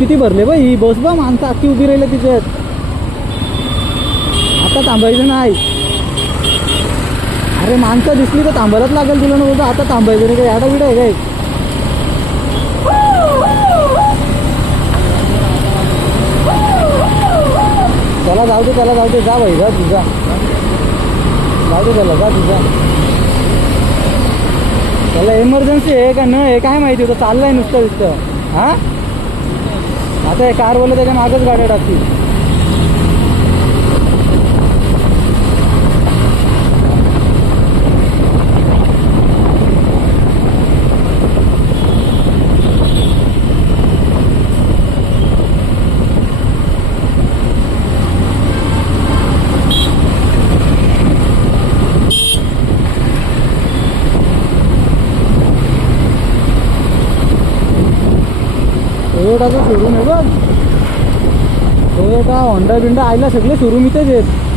किती भरले बाई ही बस बा, माणसं अख्खी उभी राहिले तिच्यात. आता थांबायचं नाही. अरे माणसं दिसली तर थांबायलाच लागेल तुला ना बाबा. आता थांबायचं नाही काय, याडा बिडा आहे काय. चला जाऊ दे, त्याला जाऊ दे, जा भाई जा तुझा, जाऊ दे त्याला, जा तुझा. त्याला इमर्जन्सी आहे का न आहे काय माहिती होतं, चाललंय नुसतं नुसतं. हां आता हे कारवाले त्याच्या मागच गाड्या टाकतील. टोयोटाचं शोरूम आहे बघ. टोयोटा, होंडा बिंडा आयला सगळे शोरूम इथेच आहेत.